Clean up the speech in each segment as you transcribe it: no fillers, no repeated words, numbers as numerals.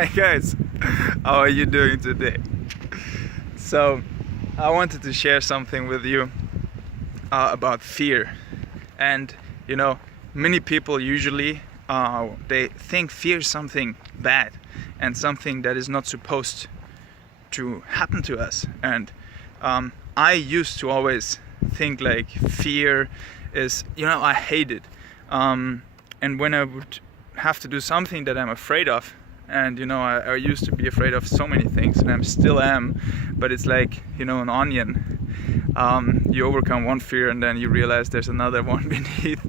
Hi guys, how are you doing today? So, I wanted to share something with you about fear. And you know, many people usually they think fear is something bad and something that is not supposed to happen to us. And I used to always think like fear is, I hate it. And when I would have to do something that I'm afraid of, and I used to be afraid of so many things, and I still am, but it's like an onion. You overcome one fear, and then you realize there's another one beneath.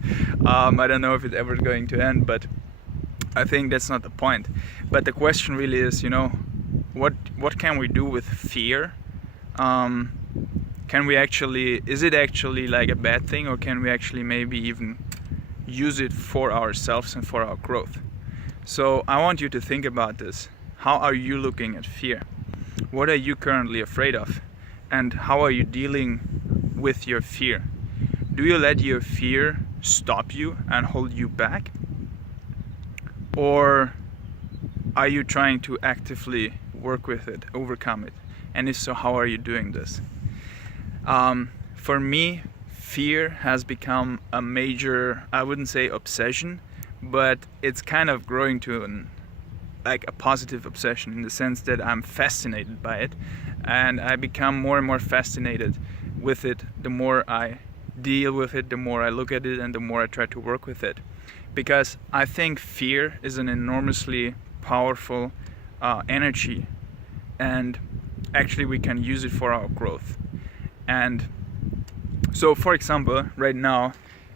I don't know if it's ever going to end, but I think that's not the point. But the question really is, what can we do with fear? Can we actually? Is it actually like a bad thing, or can we actually maybe even use it for ourselves and for our growth? So I want you to think about this. How are you looking at fear? What are you currently afraid of? And how are you dealing with your fear? Do you let your fear stop you and hold you back? Or are you trying to actively work with it, overcome it? And if so, how are you doing this? For me, fear has become a major, I wouldn't say obsession, but it's kind of growing to like a positive obsession, in the sense that I'm fascinated by it, and I become more and more fascinated with it. The more I deal with it, the more I look at it, and the more I try to work with it, because I think fear is an enormously powerful energy, and actually we can use it for our growth. And so, for example, right now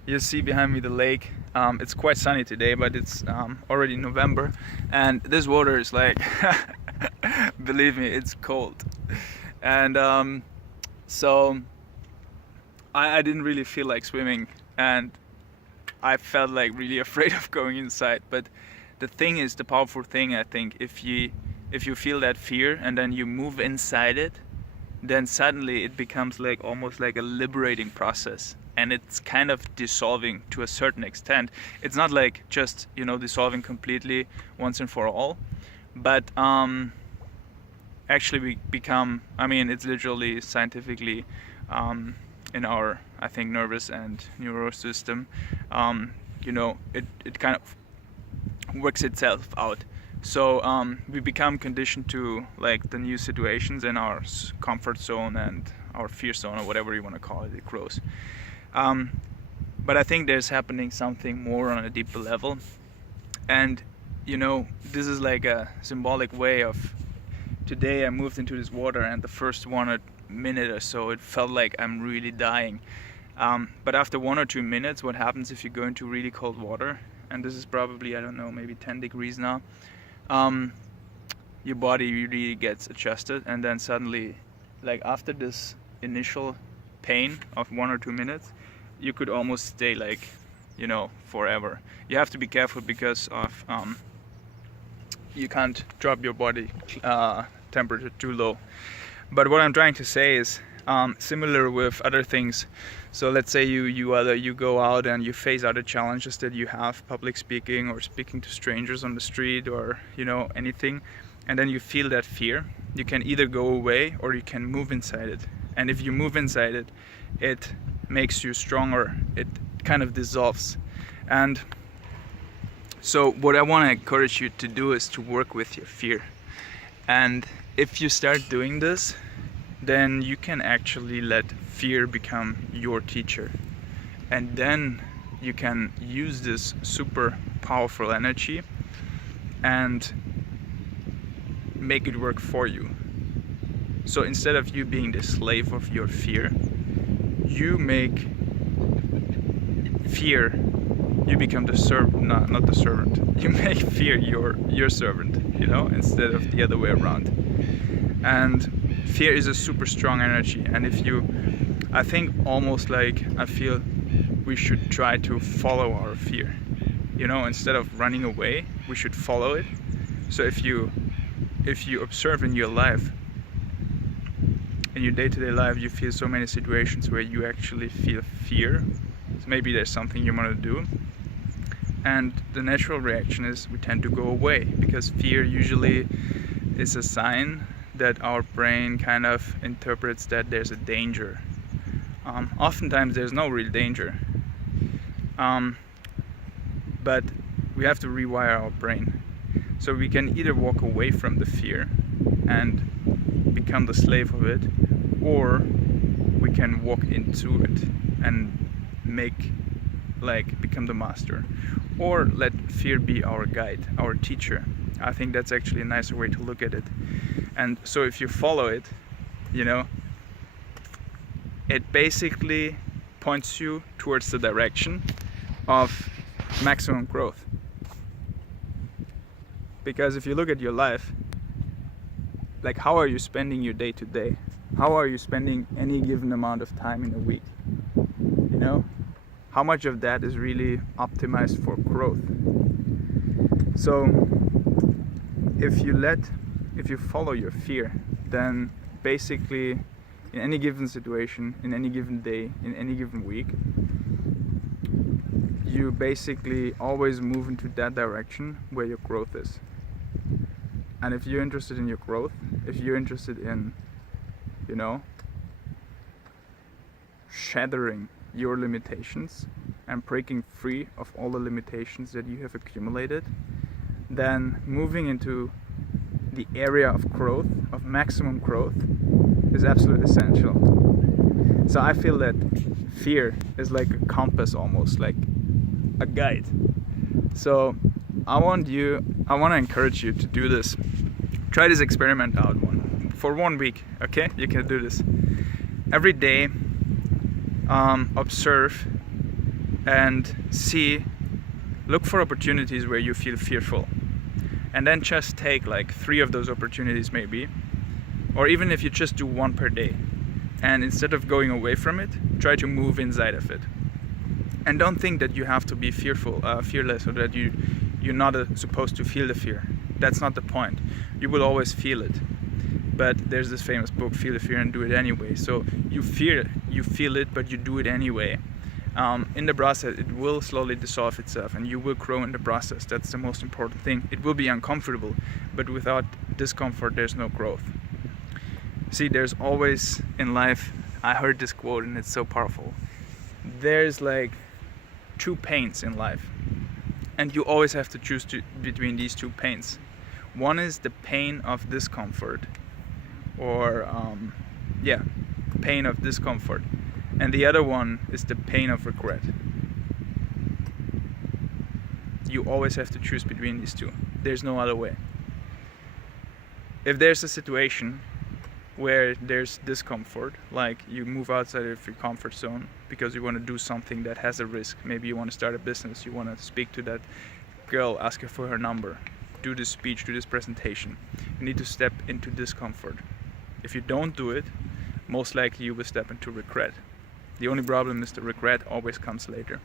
you see behind me the lake. It's quite sunny today, but it's already November, and this water is like, believe me, it's cold. And so I didn't really feel like swimming, and I felt like really afraid of going inside. But the thing is, the powerful thing, I think, if you feel that fear and then you move inside it, then suddenly it becomes like almost like a liberating process, and it's kind of dissolving to a certain extent. It's not like just dissolving completely once and for all, but actually we become, it's literally scientifically in our, I think, nervous and neural system, it kind of works itself out. So we become conditioned to like the new situations in our comfort zone and our fear zone, or whatever you want to call it. It grows. But I think there's happening something more on a deeper level. And this is like a symbolic way of, today I moved into this water, and the first 1 minute or so it felt like I'm really dying. But after 1 or 2 minutes, what happens if you go into really cold water, and this is probably, I don't know, maybe 10 degrees now, your body really gets adjusted, and then suddenly, like after this initial pain of 1 or 2 minutes, you could almost stay like forever. You have to be careful because of you can't drop your body temperature too low. But what I'm trying to say is similar with other things. So let's say you go out and you face other challenges that you have, public speaking or speaking to strangers on the street, or anything, and then you feel that fear. You can either go away or you can move inside it. And if you move inside it, it makes you stronger. It kind of dissolves. And so what I want to encourage you to do is to work with your fear. And if you start doing this, then you can actually let fear become your teacher. And then you can use this super powerful energy and make it work for you. So instead of you being the slave of your fear, you make fear, you become the servant, not the servant. You make fear your servant, instead of the other way around. And fear is a super strong energy, and I think almost like, I feel we should try to follow our fear. Instead of running away, we should follow it. So if you observe in your life, in your day-to-day life, you feel so many situations where you actually feel fear. So maybe there's something you want to do, And the natural reaction is we tend to go away, because fear usually is a sign that our brain kind of interprets that there's a danger. Oftentimes there's no real danger, but we have to rewire our brain. So we can either walk away from the fear and become the slave of it, or we can walk into it and become the master, or let fear be our guide, our teacher. I think that's actually a nicer way to look at it. And so if you follow it, it basically points you towards the direction of maximum growth. Because if you look at your life, like, how are you spending your day to day? How are you spending any given amount of time in a week? How much of that is really optimized for growth? So if you follow your fear, then basically in any given situation, in any given day, in any given week, you basically always move into that direction where your growth is. And if you're interested in your growth, if you're interested in, shattering your limitations and breaking free of all the limitations that you have accumulated, then moving into the area of growth, of maximum growth, is absolutely essential. So I feel that fear is like a compass, almost like a guide. So I want to encourage you to do this. Try this experiment out for 1 week, okay? You can do this. Every day, observe and look for opportunities where you feel fearful. And then just take like 3 of those opportunities maybe, or even if you just do 1 per day. And instead of going away from it, try to move inside of it. And don't think that you have to be fearless, or that you're not supposed to feel the fear. That's not the point. You will always feel it. But there's this famous book, Feel the Fear and Do It Anyway. So you feel it, but you do it anyway. In the process, it will slowly dissolve itself, and you will grow in the process. That's the most important thing. It will be uncomfortable, but without discomfort, there's no growth. See, there's always in life, I heard this quote and it's so powerful. There's like 2 pains in life, and you always have to choose between these 2 pains. One is the pain of discomfort, or pain of discomfort, and the other one is the pain of regret. You always have to choose between these 2. There's no other way. If there's a situation where there's discomfort, like you move outside of your comfort zone because you want to do something that has a risk, maybe you want to start a business, you want to speak to that girl, ask her for her number, do this speech, do this presentation, you need to step into discomfort. If you don't do it, most likely you will step into regret. The only problem is the regret always comes later.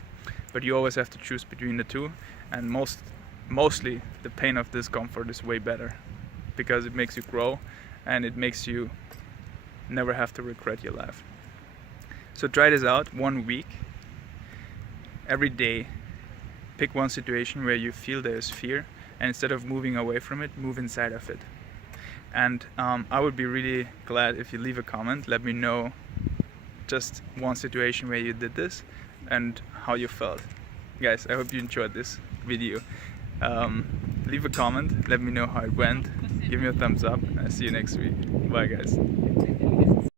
But you always have to choose between the 2, and mostly the pain of discomfort is way better, because it makes you grow and it makes you never have to regret your life. So try this out 1 week. Every day, pick 1 situation where you feel there is fear, and instead of moving away from it, move inside of it. And I would be really glad if you leave a comment. Let me know just 1 situation where you did this and how you felt. Guys, I hope you enjoyed this video. Leave a comment, let me know how it went, give me a thumbs up, and I'll see you next week. Bye guys.